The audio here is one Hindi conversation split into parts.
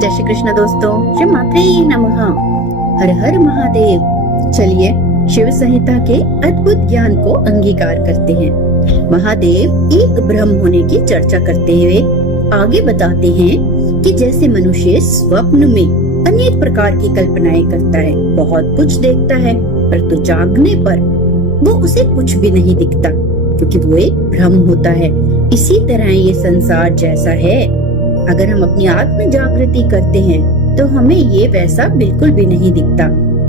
जय श्री कृष्ण दोस्तों, श्री मात्रे नमः। हर हर महादेव। चलिए शिव संहिता के अद्भुत ज्ञान को अंगीकार करते हैं। महादेव एक ब्रह्म होने की चर्चा करते हुए आगे बताते हैं कि जैसे मनुष्य स्वप्न में अनेक प्रकार की कल्पनाएं करता है, बहुत कुछ देखता है, परंतु जागने पर वो उसे कुछ भी नहीं दिखता क्योंकि वो एक भ्रम होता है। इसी तरह ये संसार जैसा है, अगर हम अपनी आत्म जागृति करते हैं तो हमें ये वैसा बिल्कुल भी नहीं दिखता,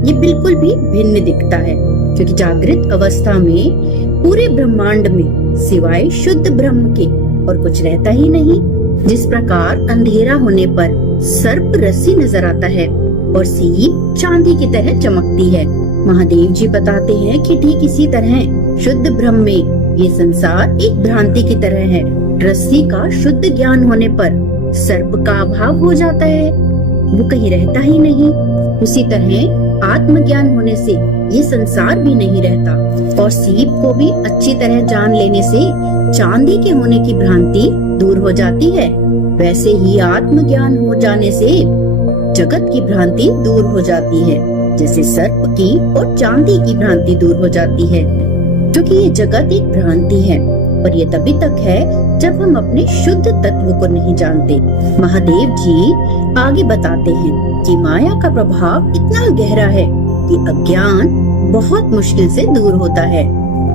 ये बिल्कुल भी भिन्न दिखता है क्योंकि जागृत अवस्था में पूरे ब्रह्मांड में सिवाय शुद्ध ब्रह्म के और कुछ रहता ही नहीं। जिस प्रकार अंधेरा होने पर सर्प रस्सी नजर आता है और सीप चांदी की तरह चमकती है, महादेव जी बताते हैं कि ठीक इसी तरह शुद्ध ब्रह्म में ये संसार एक भ्रांति की तरह है। रस्सी का शुद्ध ज्ञान होने पर सर्प का अभाव हो जाता है, वो कहीं रहता ही नहीं। उसी तरह आत्मज्ञान होने से ये संसार भी नहीं रहता और सीप को भी अच्छी तरह जान लेने से चांदी के होने की भ्रांति दूर हो जाती है। वैसे ही आत्मज्ञान हो जाने से जगत की भ्रांति दूर हो जाती है, जैसे सर्प की और चांदी की भ्रांति दूर हो जाती है, क्योंकि ये जगत एक भ्रांति है और ये तभी तक है जब हम अपने शुद्ध तत्व को नहीं जानते। महादेव जी आगे बताते हैं कि माया का प्रभाव इतना गहरा है कि अज्ञान बहुत मुश्किल से दूर होता है।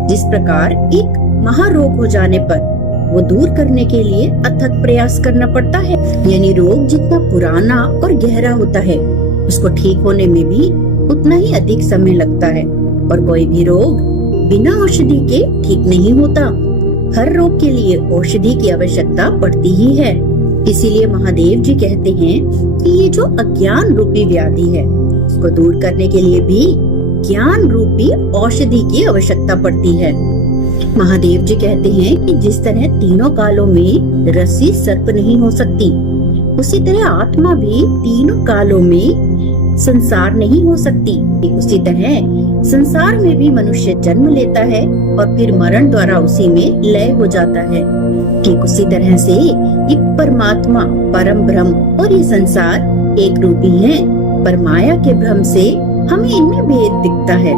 जिस प्रकार एक महारोग हो जाने पर वो दूर करने के लिए अथक प्रयास करना पड़ता है, यानी रोग जितना पुराना और गहरा होता है उसको ठीक होने में भी उतना ही अधिक समय लगता है। और कोई भी रोग बिना औषधि के ठीक नहीं होता, हर रोग के लिए औषधि की आवश्यकता पड़ती ही है। इसीलिए महादेव जी कहते हैं कि ये जो अज्ञान रूपी व्याधि है उसको दूर करने के लिए भी ज्ञान रूपी औषधि की आवश्यकता पड़ती है। महादेव जी कहते हैं कि जिस तरह तीनों कालों में रस्सी सर्प नहीं हो सकती, उसी तरह आत्मा भी तीनों कालों में संसार नहीं हो सकती। उसी तरह संसार में भी मनुष्य जन्म लेता है और फिर मरण द्वारा उसी में लय हो जाता है। ठीक उसी तरह से ये परमात्मा परम ब्रह्म और ये संसार एक रूपी है, पर माया के भ्रम से हमें इनमें भेद दिखता है।